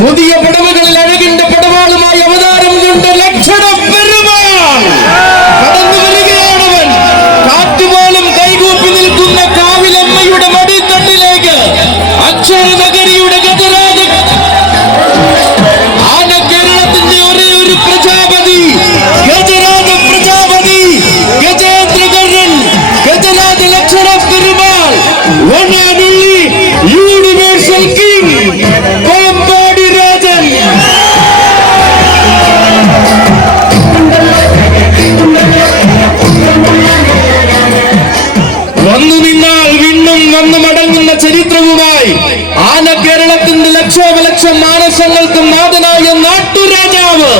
പുതിയ പടവുകളിൽ അഴകിന്റെ പടവാളുമായി അവതാരം കൊണ്ട് ലക്ഷണ പെരുമാൻ കടന്നു വരികയാണവൻ കാറ്റുപോലും കൈകൂപ്പി നിൽക്കുന്ന കാവിലമ്മയുടെ മടിത്തണ്ടിലേക്ക് അക്ഷര നഗരിയുടെ ഗജരാജ ആന കേരളത്തിന്റെ ഒരേ ഒരു പ്രജാപതി. ഗജരാജ പ്രജാപതി. ഗജേന്ദ്രകരൻ ഗജരാജ ലക്ഷണ പെരുമാൾ. അന്ന് നിന്നാൽ വീണ്ടും വന്നു മടങ്ങുന്ന ചരിത്രവുമായി ആന കേരളത്തിന്റെ ലക്ഷോപലക്ഷം മാനസങ്ങൾക്ക് നാഥനായ നാട്ടുരാജാവ്.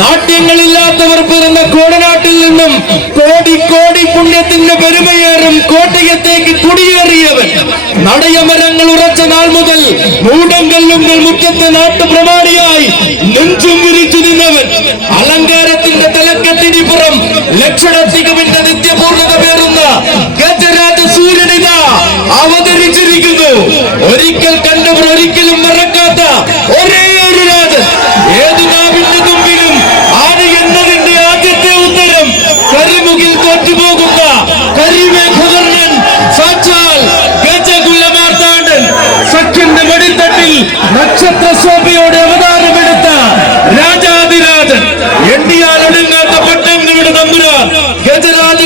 നാട്യങ്ങളില്ലാത്തവർ പിറന്ന കോടനാട്ടിൽ നിന്നും കോടി കോടി പുണ്യത്തിന്റെ പെരുമയേറും കോട്ടയത്തേക്ക് കുടിയേറിയവൻ. നടയമരങ്ങൾ ഉറച്ച നാൾ മുതൽ മൂടങ്കല്ലുങ്കൽ മുഖ്യത്തെ നാട്ടുപ്രമാണിയായി നെഞ്ചും വിരിച്ചു നിന്നവൻ. അലങ്കാരത്തിന്റെ തലക്കത്തിനിപ്പുറം ലക്ഷണ അവതരിച്ചിരിക്കുന്നു. ഒരിക്കൽ കണ്ടവർ ഒരിക്കലും മറക്കാത്ത ഒരേ ഒരു രാജൻ. ഏത് നാവിന്റെ തുമ്പിലും ആര് എന്നതിന്റെ ആദ്യത്തെ ഉത്തരം? കരിമുകിൽ തോറ്റുപോകുന്ന കരിമേഘവർണൻ സാക്ഷാൽ ഗജകുലമാർത്താണ്ടൻ സഖ്യന്റെ മടിത്തട്ടിൽ നക്ഷത്ര ശോഭയോടെ അവതാരമെടുത്ത രാജാതിരാജൻ. എണ്ണിയാൽ ഒടുങ്ങാത്ത പട്ടങ്ങളുടെ തമ്പുരാൻ. ഗജരാജ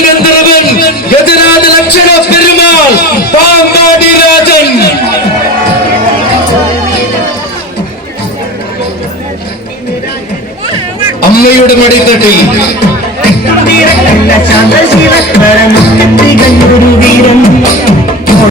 അമ്മയുടെ മടിത്തട്ടിൽ.